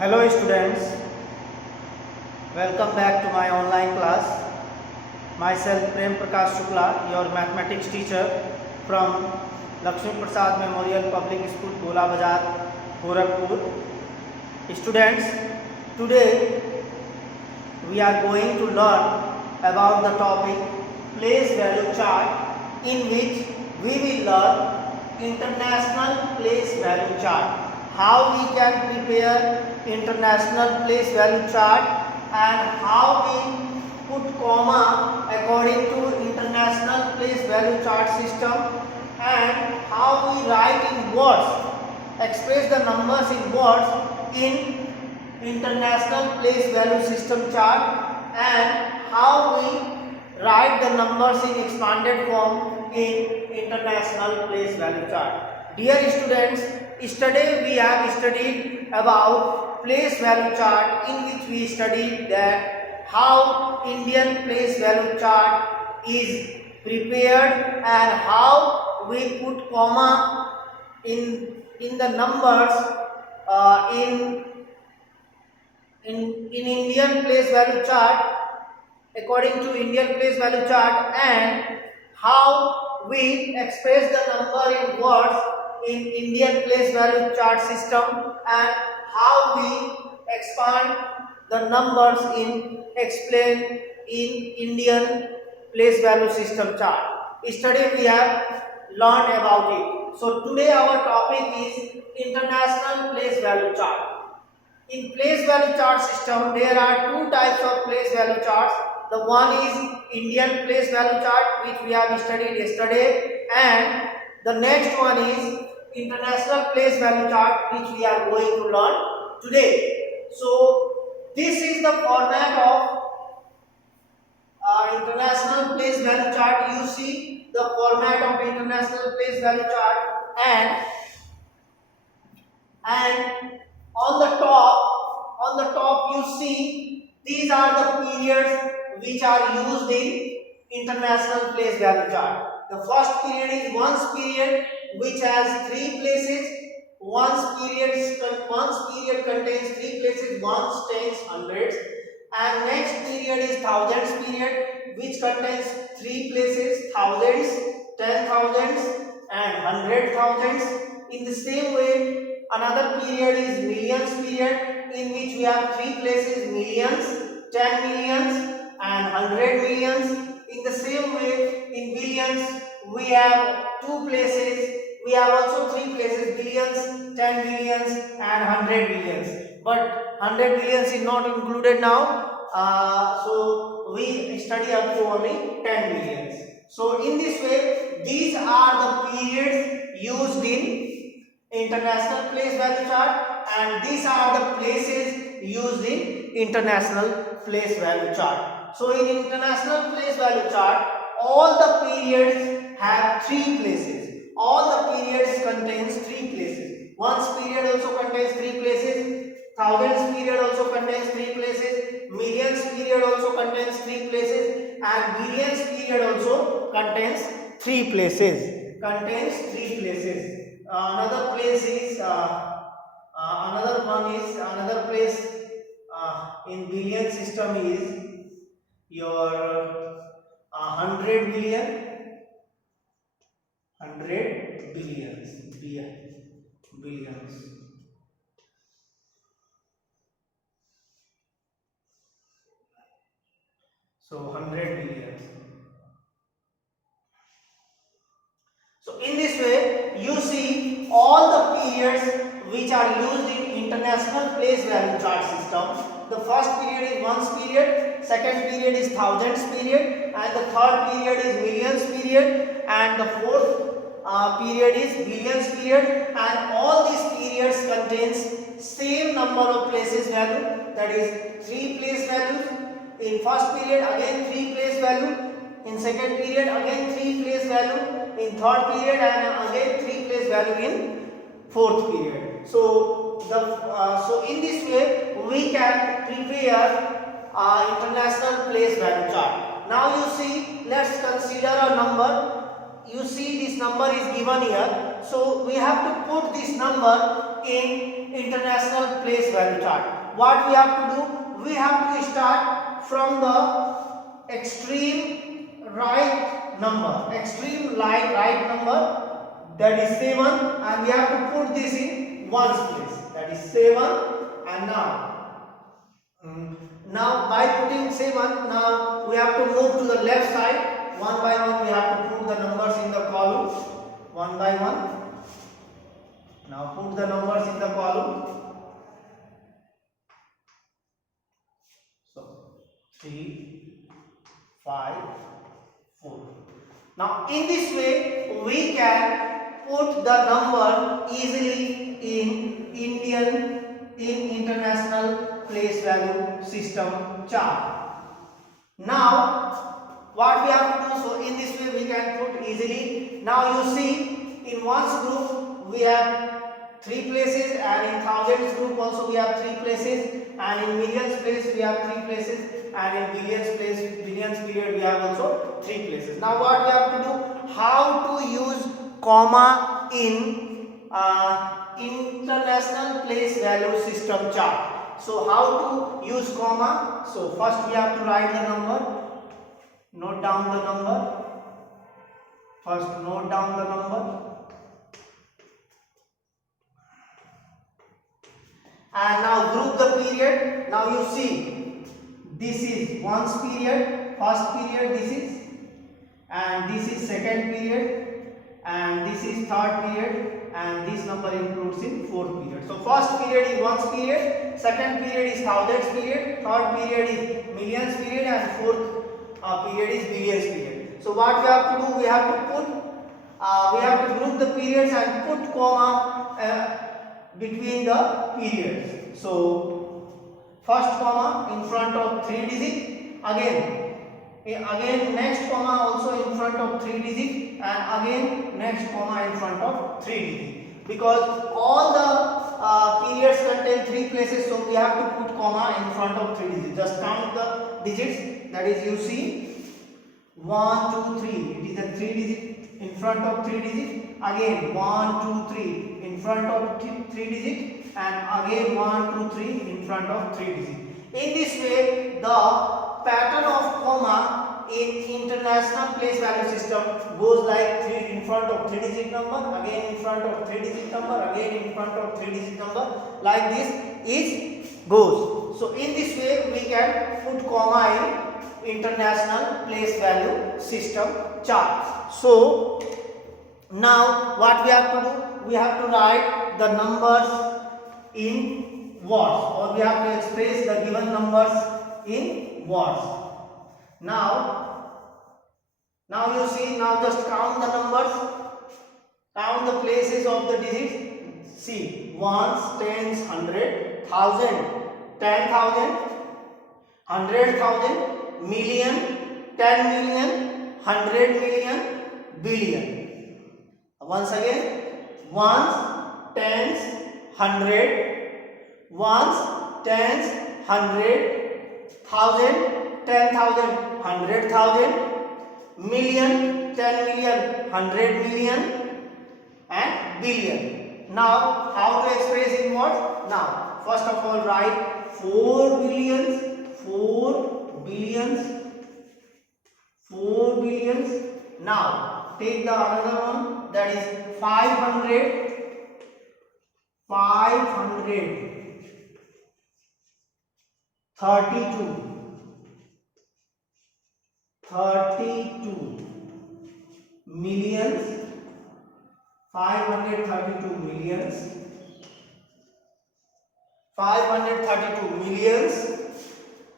Hello students, welcome back to my online class. Myself Prem Prakash Shukla, your mathematics teacher from Lakshmi Prasad Memorial Public School, Gola Bazar, Gorakhpur. Students, today we are going to learn about the topic place value chart, in which we will learn international place value chart. How we can prepare international place value chart and how we put comma according to international place value chart system, and how we write in words, express the numbers in words in international place value system chart, and how we write the numbers in expanded form in international place value chart. Dear students, yesterday we have studied about place value chart, in which we studied that how Indian place value chart is prepared and how we put comma in the numbers in Indian place value chart according to Indian place value chart, and how we express the number in words in Indian place value chart system, and how we expand the numbers in explain in Indian place value system chart. Yesterday we have learned about it. So today our topic is international place value chart. In place value chart system, there are two types of place value charts. The one is Indian place value chart, which we have studied yesterday, and the next one is international place value chart, which we are going to learn today. So this is the format of international place value chart. You see the format of international place value chart, and on the top you see these are the periods which are used in international place value chart. The first period is ones period, which has three places. Ones period contains three places: ones, tens, hundreds. And next period is thousands period, which contains three places: thousands, 10,000s, and 100,000s. In the same way, another period is millions period, in which we have three places: millions, 10 millions, and 100 millions. In the same way, in billions we have two places. We have also three places: billions, 10 billions, and 100 billions. But 100 billions is not included now. So we study up to only 10 billions. So in this way, these are the periods used in international place value chart, and these are the places used in international place value chart. So in international place value chart, all the periods have three places. All the periods contains three places. Ones period also contains three places. Thousands period also contains three places. Millions period also contains three places, and billions period also contains three places. Another place is another place in billion system is your 100 billion, 100 billions. So 100 billions. So in this way, you see all the periods which are used in international place value chart system. The first period is ones period, second period is thousands period, and the third period is millions period, and the fourth period is billions period, and all these periods contains same number of places value, that is three place values. In first period again three place value, in second period again three place value, in third period and again three place value in fourth period. So in this way we can prepare international place value chart. Now you see, let's consider a number. You see this number is given here, so we have to put this number in international place value chart. What we have to do? We have to start from the extreme right number, right number, that is 7, and we have to put this in ones place, that is 7. And now by putting 7, now we have to move to the left side. One by one we have to put the numbers in the column, one by one. Now put the numbers in the column. So 3, 5, 4. Now in this way we can put the number easily in international place value system chart. Now what we have to do? So in this way we can put easily. Now you see, in ones group we have 3 places, and in thousands group also we have 3 places, and in millions place we have 3 places, and in billions period we have also 3 places. Now what we have to do? How to use comma in international place value system chart. So how to use comma? So first we have to write the number. Note down the number. First note down the number. And now group the period. Now you see, this is ones period, first period this is, and this is second period, and this is third period, and this number includes in fourth period. So first period is ones period, second period is thousands period, third period is millions period, and fourth period is billions period. So what we have to do? We have to group the periods and put comma between the periods. So first comma in front of 3 digit, again next comma also in front of 3 digit, and again next comma in front of 3 digit, because all the periods contain 3 places, so we have to put comma in front of 3 digits. Just count the digits, that is, you see 1 2 3, it is a 3 digit in front of 3 digit, again 1 2 3 in front of 3 digit, and again 1 2 3 in front of 3 digit. In this way the pattern of comma in international place value system goes like 3 in front of 3 digit number, again in front of 3 digit number, again in front of 3 digit number, like this is goes. So in this way we can put comma in international place value system chart. So now what we have to do? We have to write the numbers in words, or we have to express the given numbers in words. Now you see, now just count the numbers, count the places of the digits. See, ones, tens, hundred, thousand, 10,000, 100,000, million, 10 million, 100 million, billion. Once again, ones, tens, hundred, ones, tens, hundred, thousand, 10,000, 100,000, million, 10 million, 100 million, and billion. Now how to express in words? Now first of all write 4 billions, 4 billions, 4 billions. Now take the another one, that is 500, 32, 32 millions, 532 millions, 532 millions.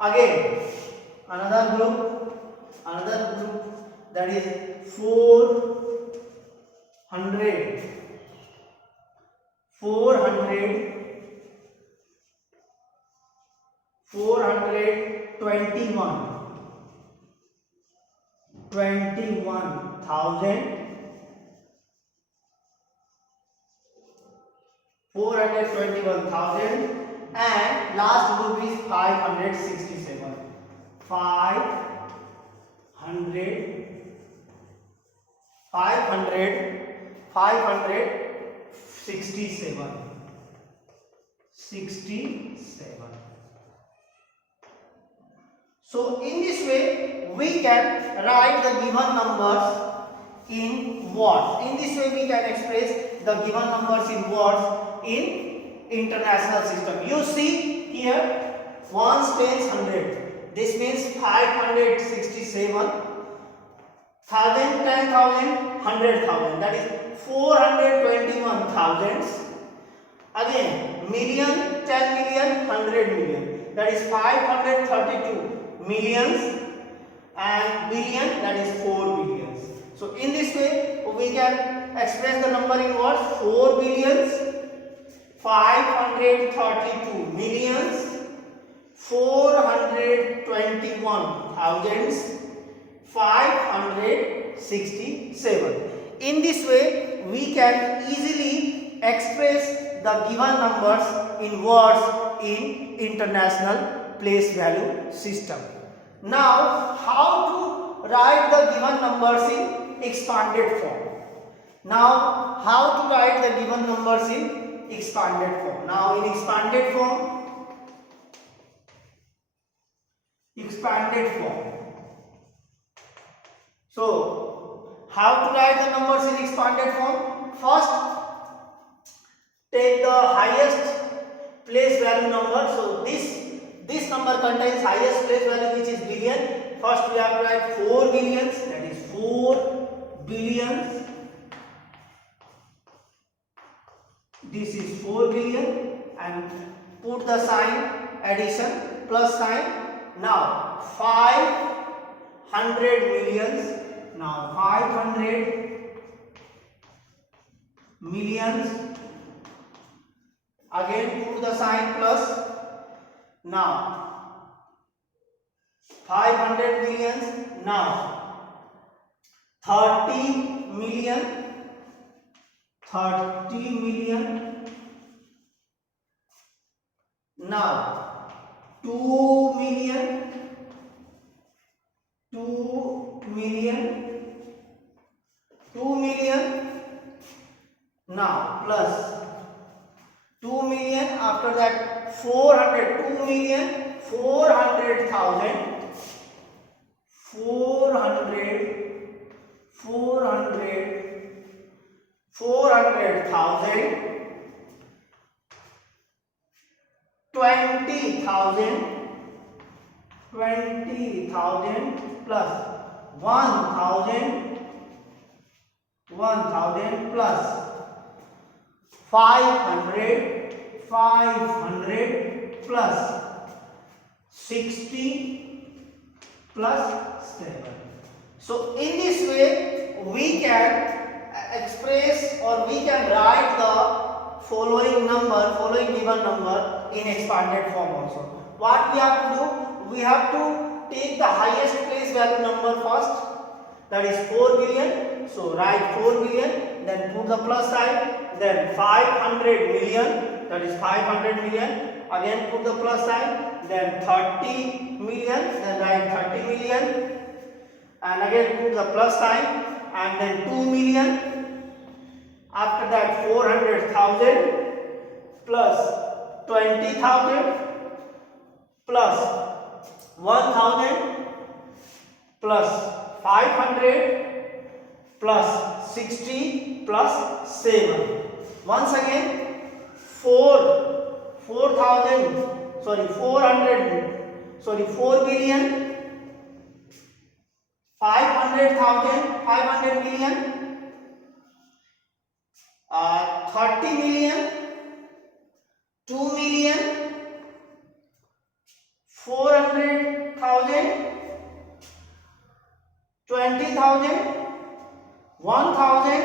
Again another group, that is 400, 421, 21,000, 421,000, and last group is 567, 567. 67. So in this way we can write the given numbers in words. In this way we can express the given numbers in words in international system. You see here ones, tens, 100. This means 567. 1000, 10,000, 100,000. That is 421 thousands. Again, million, 10 million, 100 million. That is 532 millions. And billion, that is 4 billions. So in this way we can express the number in words: 4 billions, 532 millions, 421 thousands, 567. In this way we can easily express the given numbers in words in international place value system. Now, how to write the given numbers in expanded form? Now, how to write the given numbers in expanded form? Now, in expanded form. So, how to write the numbers in expanded form? First, take the highest place value number. So, this number contains highest place value, which is billion. First we have to write 4 billions, that is 4 billions. This is 4 billion and put the sign addition, plus sign. Now 500 millions. Now 500 millions. Again put the sign plus. Now 500 millions. Now 30 million. 30 million. Now 2 million. 2 million. 2 million. Now plus 2 million. After that 400. 2 million 400,000. 400,000. 20,000. 20,000 plus 1,000. 1,000 plus 500. 500 plus 60 plus 7. So in this way we can express, or we can write the following given number in expanded form also. What we have to do? We have to take the highest place value number first, that is 4 billion. So write 4 billion, then put the plus sign, then 500 million, that is 500 million. Again put the plus sign, then 30 million, then write 30 million, and again put the plus sign, and then 2 million. After that 400,000 plus 20,000 plus 1,000 plus 500 plus 60 plus 7. Once again 4 billion, 500,000, 500 million, 30 million, 2 million, 400,000, 20,000, 1,000,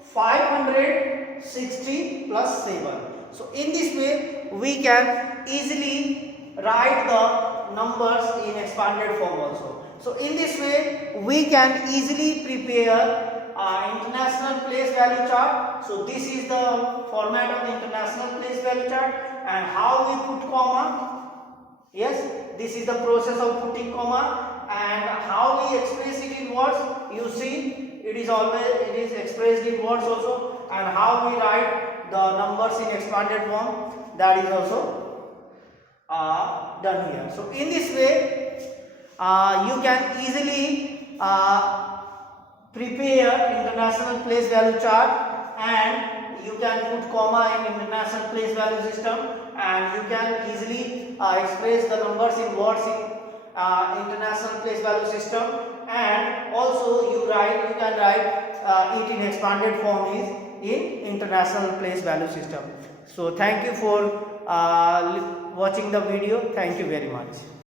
500, 60 plus 7. So in this way we can easily write the numbers in expanded form also. So in this way we can easily prepare international place value chart. So this is the format of the international place value chart, and how we put comma. Yes, this is the process of putting comma, and how we express it in words. You see, it is expressed in words also, and how we write the numbers in expanded form. that is also done here. So in this way you can easily prepare international place value chart, and you can put comma in international place value system, and you can easily express the numbers in words in international place value system, and also you can write it in expanded form is in international place value system. So thank you for watching the video. Thank you very much.